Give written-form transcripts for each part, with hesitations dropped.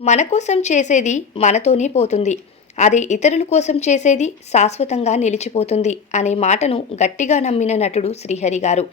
మన కోసం చేసేది మనతోనే పోతుంది. అది ఇతరుల కోసం చేసేది శాశ్వతంగా నిలిచిపోతుంది అనే మాటను గట్టిగా నమ్మిన నటుడు శ్రీహరి గారు.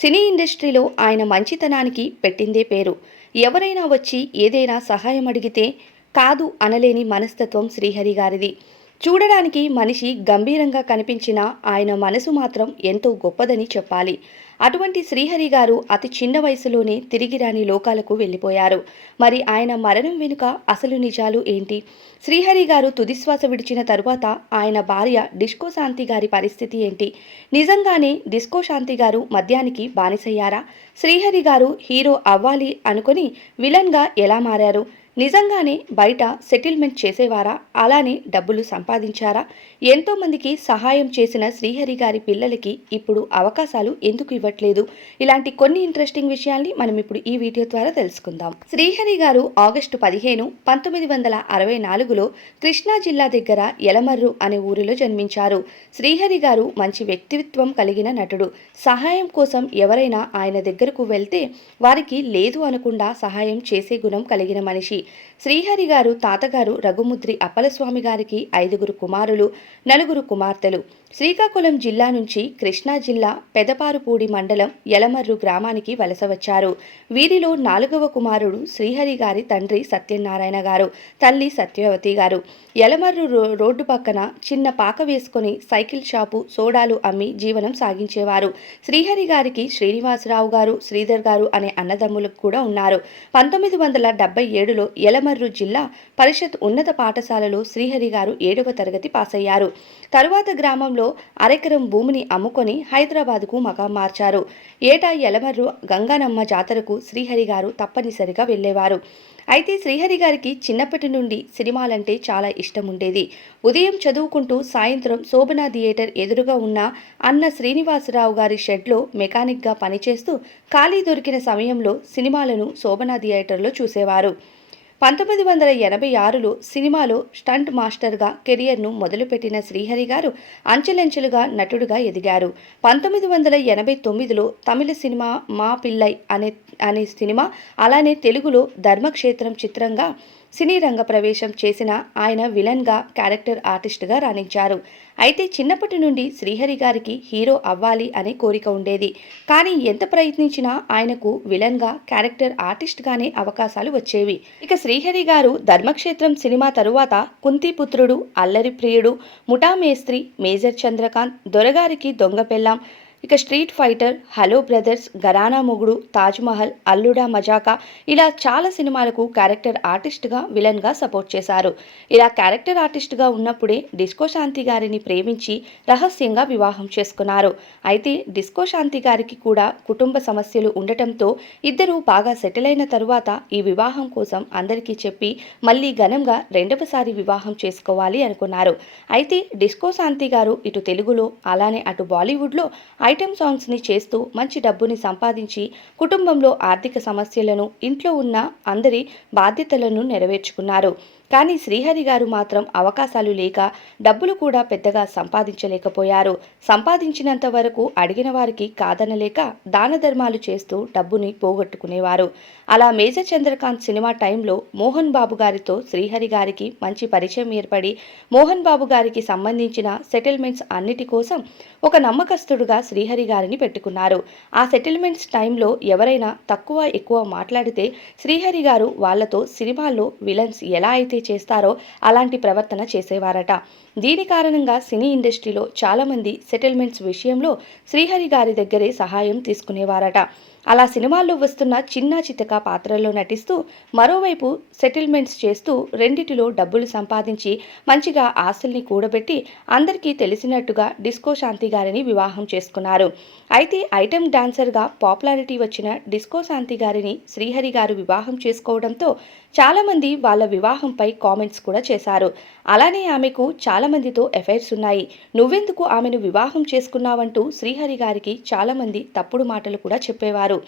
సినీ ఇండస్ట్రీలో ఆయన మంచితనానికి పెట్టిందే పేరు. ఎవరైనా వచ్చి ఏదైనా సహాయం అడిగితే కాదు అనలేని మనస్తత్వం శ్రీహరి గారిది. చూడడానికి మనిషి గంభీరంగా కనిపించినా ఆయన మనసు మాత్రం ఎంతో గొప్పదని చెప్పాలి. అటువంటి శ్రీహరి గారు అతి చిన్న వయసులోనే తిరిగి రాని లోకాలకు వెళ్ళిపోయారు. మరి ఆయన మరణం వెనుక అసలు నిజాలు ఏంటి? శ్రీహరి గారు తుదిశ్వాస విడిచిన తరువాత ఆయన భార్య డిస్కో శాంతి గారి పరిస్థితి ఏంటి? నిజంగానే డిస్కో శాంతి గారు మద్యానికి బానిసయ్యారా? శ్రీహరి గారు హీరో అవ్వాలి అనుకుని విలన్గా ఎలా మారారు? నిజంగానే బయట సెటిల్మెంట్ చేసేవారా? అలానే డబ్బులు సంపాదించారా? ఎంతోమందికి సహాయం చేసిన శ్రీహరి గారి పిల్లలకి ఇప్పుడు అవకాశాలు ఎందుకు ఇవ్వట్లేదు? ఇలాంటి కొన్ని ఇంట్రెస్టింగ్ విషయాల్ని మనం ఇప్పుడు ఈ వీడియో ద్వారా తెలుసుకుందాం. శ్రీహరి గారు ఆగస్టు 15, 1964లో కృష్ణా జిల్లా దగ్గర యలమర్రు అనే ఊరిలో జన్మించారు. శ్రీహరి గారు మంచి వ్యక్తిత్వం కలిగిన నటుడు. సహాయం కోసం ఎవరైనా ఆయన దగ్గరకు వెళ్తే వారికి లేదు అనకుండా సహాయం చేసే గుణం కలిగిన మనిషి. శ్రీహరి గారు తాతగారు రఘుముద్రి అప్పలస్వామి గారికి 5 కుమారులు, 4 కుమార్తెలు. శ్రీకాకుళం జిల్లా నుంచి కృష్ణా జిల్లా పెదపారుపూడి మండలం యలమర్రు గ్రామానికి వలస వచ్చారు. వీరిలో 4వ కుమారుడు శ్రీహరి గారి తండ్రి సత్యనారాయణ గారు, తల్లి సత్యవతి గారు. యలమర్రు రోడ్డు పక్కన చిన్న పాక వేసుకొని సైకిల్ షాపు, సోడాలు అమ్మి జీవనం సాగించేవారు. శ్రీహరి గారికి శ్రీనివాసరావు గారు, శ్రీధర్ గారు అనే అన్నదమ్ములు కూడా ఉన్నారు. 1977లో యలమర్రు జిల్లా పరిషత్ ఉన్నత పాఠశాలలో శ్రీహరి గారు 7వ తరగతి పాస్ అయ్యారు. తరువాత గ్రామంలో అరెకరం భూమిని అమ్ముకొని హైదరాబాద్కు మకాం మార్చారు. ఏటా యలమర్రు గంగానమ్మ జాతరకు శ్రీహరి గారు తప్పనిసరిగా వెళ్ళేవారు. అయితే శ్రీహరి గారికి చిన్నప్పటి నుండి సినిమాలంటే చాలా ఇష్టం ఉండేది. ఉదయం చదువుకుంటూ సాయంత్రం శోభనా థియేటర్ ఎదురుగా ఉన్న అన్న శ్రీనివాసరావు గారి షెడ్లో మెకానిక్గా పనిచేస్తూ ఖాళీ దొరికిన సమయంలో సినిమాలను శోభనా థియేటర్లో చూసేవారు. 1986లో సినిమాలో స్టంట్ మాస్టర్గా కెరియర్ను మొదలుపెట్టిన శ్రీహరి గారు అంచెలంచెలుగా నటుడుగా ఎదిగారు. 1989లో తమిళ సినిమా మా పిల్లై అనే సినిమా, అలానే తెలుగులో ధర్మక్షేత్రం చిత్రంగా సినీ రంగ ప్రవేశం చేసిన ఆయన విలన్గా, క్యారెక్టర్ ఆర్టిస్ట్గా రాణించారు. అయితే చిన్నప్పటి నుండి శ్రీహరి గారికి హీరో అవ్వాలి అనే కోరిక ఉండేది. కానీ ఎంత ప్రయత్నించినా ఆయనకు విలన్గా, క్యారెక్టర్ ఆర్టిస్ట్గానే అవకాశాలు వచ్చేవి. ఇక శ్రీహరి గారు ధర్మక్షేత్రం సినిమా తరువాత కుంతిపుత్రుడు, అల్లరి ప్రియుడు, ముఠా మేస్త్రి, మేజర్ చంద్రకాంత్, దొరగారికి దొంగ పెళ్ళాం, ఇక స్ట్రీట్ ఫైటర్, హలో బ్రదర్స్, ఘరానా మొగుడు, తాజ్మహల్, అల్లుడా మజాకా ఇలా చాలా సినిమాలకు క్యారెక్టర్ ఆర్టిస్ట్గా, విలన్గా సపోర్ట్ చేశారు. ఇలా క్యారెక్టర్ ఆర్టిస్ట్గా ఉన్నప్పుడే డిస్కో శాంతి గారిని ప్రేమించి రహస్యంగా వివాహం చేసుకున్నారు. అయితే డిస్కో శాంతి గారికి కూడా కుటుంబ సమస్యలు ఉండటంతో ఇద్దరూ బాగా సెటిల్ అయిన తరువాత ఈ వివాహం కోసం అందరికీ చెప్పి మళ్ళీ ఘనంగా రెండవసారి వివాహం చేసుకోవాలి అనుకున్నారు. అయితే డిస్కో శాంతి గారు ఇటు తెలుగులో అలానే అటు బాలీవుడ్లో ఐటెం సాంగ్స్ని చేస్తూ మంచి డబ్బుని సంపాదించి కుటుంబంలో ఆర్థిక సమస్యలను, ఇంట్లో ఉన్న అందరి బాధ్యతలను నెరవేర్చుకున్నారు. కానీ శ్రీహరి గారు మాత్రం అవకాశాలు లేక డబ్బులు కూడా పెద్దగా సంపాదించలేకపోయారు. సంపాదించినంత వరకు అడిగిన వారికి కాదనలేక దాన ధర్మాలు చేస్తూ డబ్బుని పోగొట్టుకునేవారు. అలా మేజర్ చంద్రకాంత్ సినిమా టైంలో మోహన్ బాబు గారితో శ్రీహరి గారికి మంచి పరిచయం ఏర్పడి మోహన్ బాబు గారికి సంబంధించిన సెటిల్మెంట్స్ అన్నిటి కోసం ఒక నమ్మకస్తుడుగా శ్రీహరి గారిని పెట్టుకున్నారు. ఆ సెటిల్మెంట్స్ టైంలో ఎవరైనా తక్కువ ఎక్కువ మాట్లాడితే శ్రీహరి గారు వాళ్లతో సినిమాల్లో విలన్స్ ఎలా అయితే చేస్తారో అలాంటి ప్రవర్తన చేసేవారట. దీని కారణంగా సినీ ఇండస్ట్రీలో చాలామంది సెటిల్మెంట్స్ విషయంలో శ్రీహరి గారి దగ్గరే సహాయం తీసుకునేవారట. అలా సినిమాల్లో వస్తున్న చిన్న చితక పాత్రల్లో నటిస్తూ మరోవైపు సెటిల్మెంట్స్ చేస్తూ రెండిటిలో డబ్బులు సంపాదించి మంచిగా ఆస్తుల్ని కూడబెట్టి అందరికీ తెలిసినట్టుగా డిస్కో శాంతి గారిని వివాహం చేసుకున్నారు. అయితే ఐటెం డాన్సర్గా పాపులారిటీ వచ్చిన డిస్కో శాంతి గారిని శ్రీహరి గారు వివాహం చేసుకోవడంతో చాలామంది వాళ్ళ వివాహంపై కామెంట్స్ కూడా చేశారు. అలానే ఆమెకు చాలామందితో ఎఫైర్స్ ఉన్నాయి, నువ్వెందుకు ఆమెను వివాహం చేసుకున్నావంటూ శ్రీహరి గారికి చాలామంది తప్పుడు మాటలు కూడా చెప్పేవారు.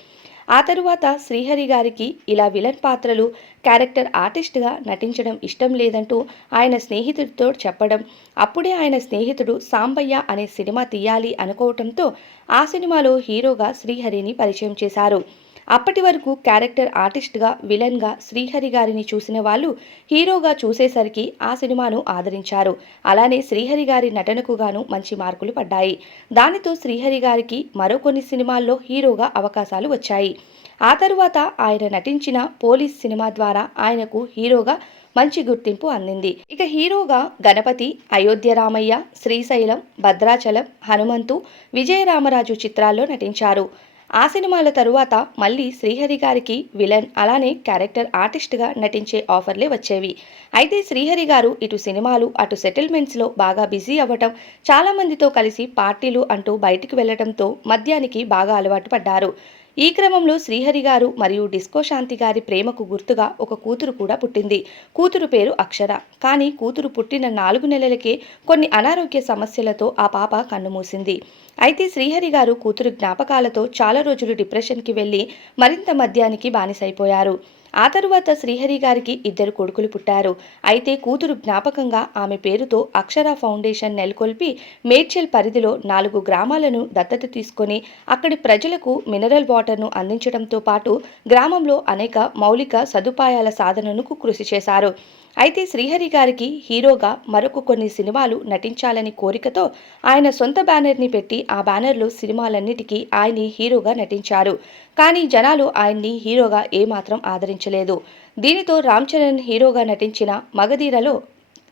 ఆ తరువాత శ్రీహరి గారికి ఇలా విలన్ పాత్రలు, క్యారెక్టర్ ఆర్టిస్ట్గా నటించడం ఇష్టం లేదంటూ ఆయన స్నేహితుడితో చెప్పడం, అప్పుడే ఆయన స్నేహితుడు సాంబయ్య అనే సినిమా తీయాలి అనుకోవటంతో ఆ సినిమాలో హీరోగా శ్రీహరిని పరిచయం చేశారు. అప్పటి వరకు క్యారెక్టర్ ఆర్టిస్ట్గా విలన్గా శ్రీహరి గారిని చూసిన వాళ్ళు హీరోగా చూసేసరికి ఆ సినిమాను ఆదరించారు. అలానే శ్రీహరి గారి నటనకు గాను మంచి మార్కులు పడ్డాయి. దానితో శ్రీహరి గారికి మరో కొన్ని సినిమాల్లో హీరోగా అవకాశాలు వచ్చాయి. ఆ తరువాత ఆయన నటించిన పోలీస్ సినిమా ద్వారా ఆయనకు హీరోగా మంచి గుర్తింపు అందింది. ఇక హీరోగా గణపతి, అయోధ్య రామయ్య, శ్రీశైలం, భద్రాచలం, హనుమంతు, విజయరామరాజు చిత్రాల్లో నటించారు. ఆ సినిమాల తరువాత మళ్ళీ శ్రీహరి గారికి విలన్ అలానే క్యారెక్టర్ ఆర్టిస్ట్గా నటించే ఆఫర్లే వచ్చేవి. అయితే శ్రీహరి గారు ఇటు సినిమాలు అటు సెటిల్మెంట్స్లో బాగా బిజీ అవ్వటం, చాలామందితో కలిసి పార్టీలు అంటూ బయటికి వెళ్లడంతో మద్యానికి బాగా అలవాటు పడ్డారు. ఈ క్రమంలో శ్రీహరి గారు మరియు డిస్కో శాంతి గారి ప్రేమకు గుర్తుగా ఒక కూతురు కూడా పుట్టింది. కూతురు పేరు అక్షర. కానీ కూతురు పుట్టిన 4 నెలలకే కొన్ని అనారోగ్య సమస్యలతో ఆ పాప కన్నుమూసింది. అయితే శ్రీహరి గారు కూతురు జ్ఞాపకాలతో చాలా రోజులు డిప్రెషన్కి వెళ్లి మరింత మద్యానికి బానిసైపోయారు. ఆ తరువాత శ్రీహరి గారికి 2 కొడుకులు పుట్టారు. అయితే కూతురు జ్ఞాపకంగా ఆమె పేరుతో అక్షర ఫౌండేషన్ నెలకొల్పి మేడ్చల్ పరిధిలో 4 గ్రామాలను దత్తత తీసుకొని అక్కడి ప్రజలకు మినరల్ వాటర్ను అందించడంతో పాటు గ్రామంలో అనేక మౌలిక సదుపాయాల సాధనకు కృషి చేశారు. అయితే శ్రీహరి గారికి హీరోగా మరొక కొన్ని సినిమాలు నటించాలని కోరికతో ఆయన సొంత బ్యానర్ని పెట్టి ఆ బ్యానర్లో సినిమాలన్నిటికీ ఆయన్ని హీరోగా నటించారు. కానీ జనాలు ఆయన్ని హీరోగా ఏమాత్రం ఆదరించలేదు. దీనితో రామ్ చరణ్ హీరోగా నటించిన మగధీరలో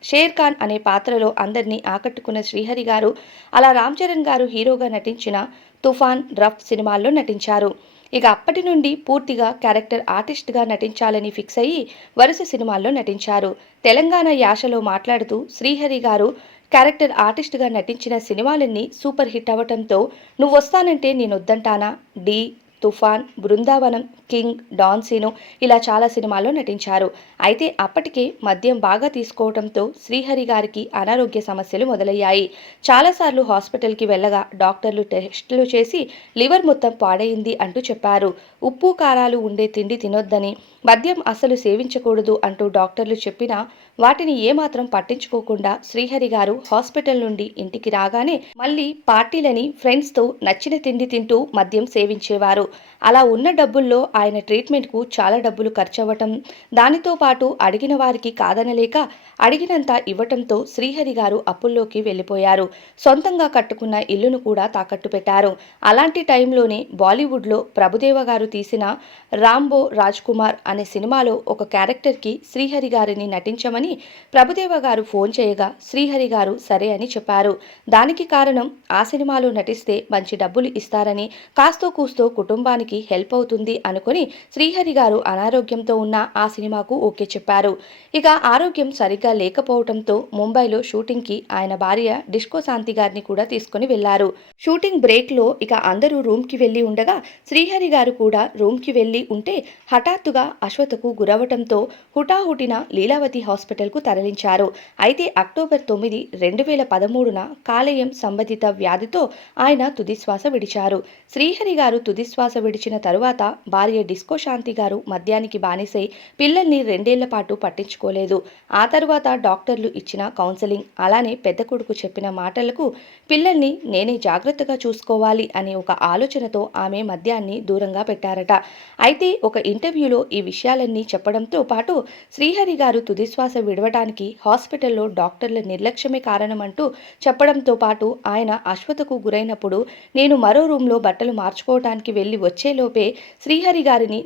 షేర్ ఖాన్ అనే పాత్రలో అందరినీ ఆకట్టుకున్న శ్రీహరి గారు అలా రామ్ చరణ్ గారు హీరోగా నటించిన తుఫాన్, రఫ్ సినిమాల్లో నటించారు. ఇక అప్పటి నుండి పూర్తిగా క్యారెక్టర్ ఆర్టిస్ట్గా నటించాలని ఫిక్స్ అయ్యి వరుస సినిమాల్లో నటించారు. తెలంగాణ యాసలో మాట్లాడుతూ శ్రీహరి గారు క్యారెక్టర్ ఆర్టిస్ట్గా నటించిన సినిమాలన్నీ సూపర్ హిట్ అవ్వటంతో నువ్వొస్తానంటే నేనొద్దంటానా, డి, తుఫాన్, బృందావనం, కింగ్, డాన్ సీను ఇలా చాలా సినిమాల్లో నటించారు. అయితే అప్పటికే మద్యం బాగా తీసుకోవడంతో శ్రీహరి గారికి అనారోగ్య సమస్యలు మొదలయ్యాయి. చాలాసార్లు హాస్పిటల్కి వెళ్ళగా డాక్టర్లు టెస్టులు చేసి లివర్ మొత్తం పాడైంది అంటూ చెప్పారు. ఉప్పు కారాలు ఉండే తిండి తినొద్దని, మద్యం అసలు సేవించకూడదు అంటూ డాక్టర్లు చెప్పినా వాటిని ఏమాత్రం పట్టించుకోకుండా శ్రీహరి గారు హాస్పిటల్ నుండి ఇంటికి రాగానే మళ్ళీ పార్టీలని ఫ్రెండ్స్తో నచ్చిన తిండి తింటూ మద్యం సేవించేవారు. అలా ఉన్న డబ్బుల్లో ఆయన ట్రీట్మెంట్కు చాలా డబ్బులు ఖర్చవ్వటం, దానితో పాటు అడిగిన వారికి కాదనలేక అడిగినంత ఇవ్వటంతో శ్రీహరి గారు అప్పుల్లోకి వెళ్ళిపోయారు. సొంతంగా కట్టుకున్న ఇల్లును కూడా తాకట్టు పెట్టారు. అలాంటి టైంలోనే బాలీవుడ్లో ప్రభుదేవ గారు తీసిన రాంబో రాజ్ కుమార్ అనే సినిమాలో ఒక క్యారెక్టర్కి శ్రీహరి గారిని నటించమని ప్రభుదేవ గారు ఫోన్ చేయగా శ్రీహరి గారు సరే అని చెప్పారు. దానికి కారణం ఆ సినిమాలో నటిస్తే మంచి డబ్బులు ఇస్తారని, కాస్తో కూస్తో కుటుంబానికి హెల్ప్ అవుతుంది అనుకుని శ్రీహరి గారు అనారోగ్యంతో ఉన్న ఆ సినిమాకు ఓకే చెప్పారు. ఇక ఆరోగ్యం సరిగ్గా లేకపోవడంతో ముంబైలో షూటింగ్కి ఆయన భార్య డిస్కో శాంతి గారిని కూడా తీసుకుని వెళ్లారు. షూటింగ్ బ్రేక్లో ఇక అందరూ రూమ్కి వెళ్లి ఉండగా శ్రీహరి గారు కూడా రూమ్కి వెళ్లి ఉంటే హఠాత్తుగా అశ్వతకు గురవటంతో హుటాహుటిన లీలావతి హాస్పిటల్కు తరలించారు. అయితే అక్టోబర్ 9, 2013న కాలేయం సంబంధిత వ్యాధితో ఆయన తుదిశ్వాస విడిచారు. శ్రీహరి గారు తుదిశ్వాస విడిచిన తరువాత భార్య డిస్కో శాంతి గారు మద్యానికి బానిసై పిల్లల్ని 2 ఏళ్ల పాటు పట్టించుకోలేదు. ఆ తరువాత డాక్టర్లు ఇచ్చిన కౌన్సెలింగ్ అలానే పెద్ద కొడుకు చెప్పిన మాటలకు పిల్లల్ని నేనే జాగ్రత్తగా చూసుకోవాలి అనే ఒక ఆలోచనతో ఆమె మద్యాన్ని దూరంగా పెట్టారట. అయితే ఒక ఇంటర్వ్యూలో ఈ విషయాలన్నీ చెప్పడంతో పాటు శ్రీహరి గారు తుదిశ్వాస విడవడానికి హాస్పిటల్లో డాక్టర్ల నిర్లక్ష్యమే కారణమంటూ చెప్పడంతో పాటు ఆయన అశ్వతకు గురైనప్పుడు నేను మరో రూమ్లో బట్టలు మార్చుకోవడానికి వెళ్ళి వచ్చేలోపే శ్రీహరి గారిని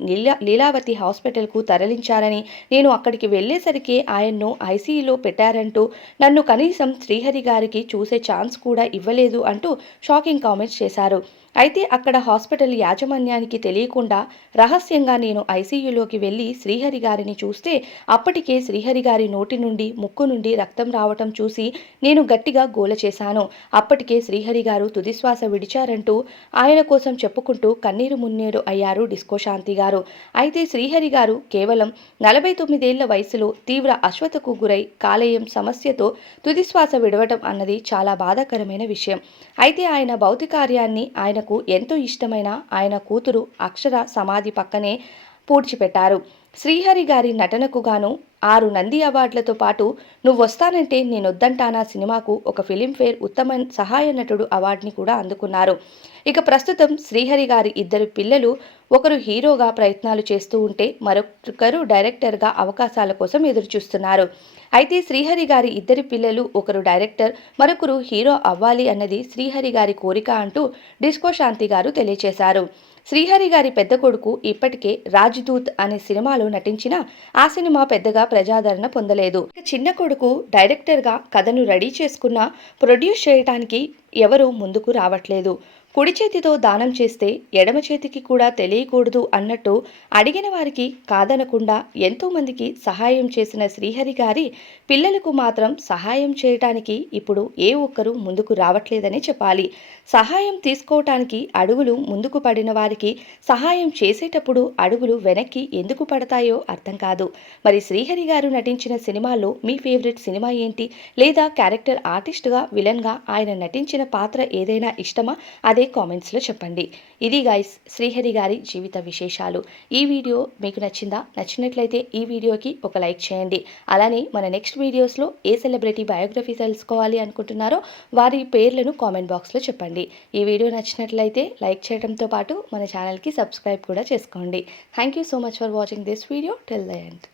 లీలావతి హాస్పిటల్కు తరలించారని, నేను అక్కడికి వెళ్ళేసరికి ఆయన్ను ఐసీయూలో పెట్టారంటూ, నన్ను కనీసం శ్రీహరి గారికి చూసే ఛాన్స్ కూడా ఇవ్వలేదు అంటూ షాకింగ్ కామెంట్స్ చేశారు. అయితే అక్కడ హాస్పిటల్ యాజమాన్యానికి తెలియకుండా రహస్యంగా నేను ఐసీయూలోకి వెళ్ళి శ్రీహరి గారిని చూస్తే అప్పటికే శ్రీహరి గారి నోటి నుండి ముక్కు నుండి రక్తం రావటం చూసి నేను గట్టిగా గోల చేశాను. అప్పటికే శ్రీహరి గారు తుదిశ్వాస విడిచారంటూ ఆయన కోసం చెప్పుకుంటూ కన్నీరు మున్నీరు అయ్యారు డిస్కో శాంతి గారు. అయితే శ్రీహరి గారు కేవలం 49 ఏళ్ల వయసులో తీవ్ర అశ్వతకు గురై కాలేయం సమస్యతో తుదిశ్వాస విడవటం అన్నది చాలా బాధాకరమైన విషయం. అయితే ఆయన భౌతికార్యాన్ని ఆయనకు ఎంతో ఇష్టమైన ఆయన కూతురు అక్షర సమాధి పక్కనే పూడ్చిపెట్టారు. శ్రీహరి గారి నటనకు గాను 6 నంది అవార్డులతో పాటు నువ్వొస్తానంటే నేనొద్దంటానా సినిమాకు ఒక ఫిలింఫేర్ ఉత్తమ సహాయ నటుడు అవార్డుని కూడా అందుకున్నారు. ఇక ప్రస్తుతం శ్రీహరి గారి ఇద్దరు పిల్లలు ఒకరు హీరోగా ప్రయత్నాలు చేస్తూ ఉంటే మరొకరు డైరెక్టర్గా అవకాశాల కోసం ఎదురుచూస్తున్నారు. అయితే శ్రీహరి గారి ఇద్దరి పిల్లలు ఒకరు డైరెక్టర్, మరొకరు హీరో అవ్వాలి అన్నది శ్రీహరి గారి కోరిక అంటూ డిస్కో శాంతి గారు తెలియజేశారు. శ్రీహరి గారి పెద్ద కొడుకు ఇప్పటికే రాజ్దూత్ అనే సినిమాలో నటించినా ఆ సినిమా పెద్దగా ప్రజాదరణ పొందలేదు. ఇక చిన్న కొడుకు డైరెక్టర్గా కథను రెడీ చేసుకున్నా ప్రొడ్యూస్ చేయడానికి ఎవరూ ముందుకు రావట్లేదు. కుడి చేతితో దానం చేస్తే ఎడమ చేతికి కూడా తెలియకూడదు అన్నట్టు అడిగిన వారికి కాదనకుండా ఎంతోమందికి సహాయం చేసిన శ్రీహరి గారి పిల్లలకు మాత్రం సహాయం చేయటానికి ఇప్పుడు ఏ ఒక్కరూ ముందుకు రావట్లేదని చెప్పాలి. సహాయం తీసుకోవటానికి అడుగులు ముందుకు పడిన వారికి సహాయం చేసేటప్పుడు అడుగులు వెనక్కి ఎందుకు పడతాయో అర్థం కాదు. మరి శ్రీహరి గారు నటించిన సినిమాల్లో మీ ఫేవరెట్ సినిమా ఏంటి? లేదా క్యారెక్టర్ ఆర్టిస్ట్గా విలన్గా ఆయన నటించిన పాత్ర ఏదైనా ఇష్టమా? అదే కామెంట్స్లో చెప్పండి. ఇది గైస్ శ్రీహరి గారి జీవిత విశేషాలు. ఈ వీడియో మీకు నచ్చిందా? నచ్చినట్లయితే ఈ వీడియోకి ఒక లైక్ చేయండి. అలానే మన నెక్స్ట్ వీడియోస్లో ఏ సెలబ్రిటీ బయోగ్రఫీ తెలుసుకోవాలి అనుకుంటున్నారో వారి పేర్లను కామెంట్ బాక్స్లో చెప్పండి. ఈ వీడియో నచ్చినట్లయితే లైక్ చేయడంతో పాటు మన ఛానల్కి సబ్స్క్రైబ్ కూడా చేసుకోండి. Thank you so much for watching this video till the end.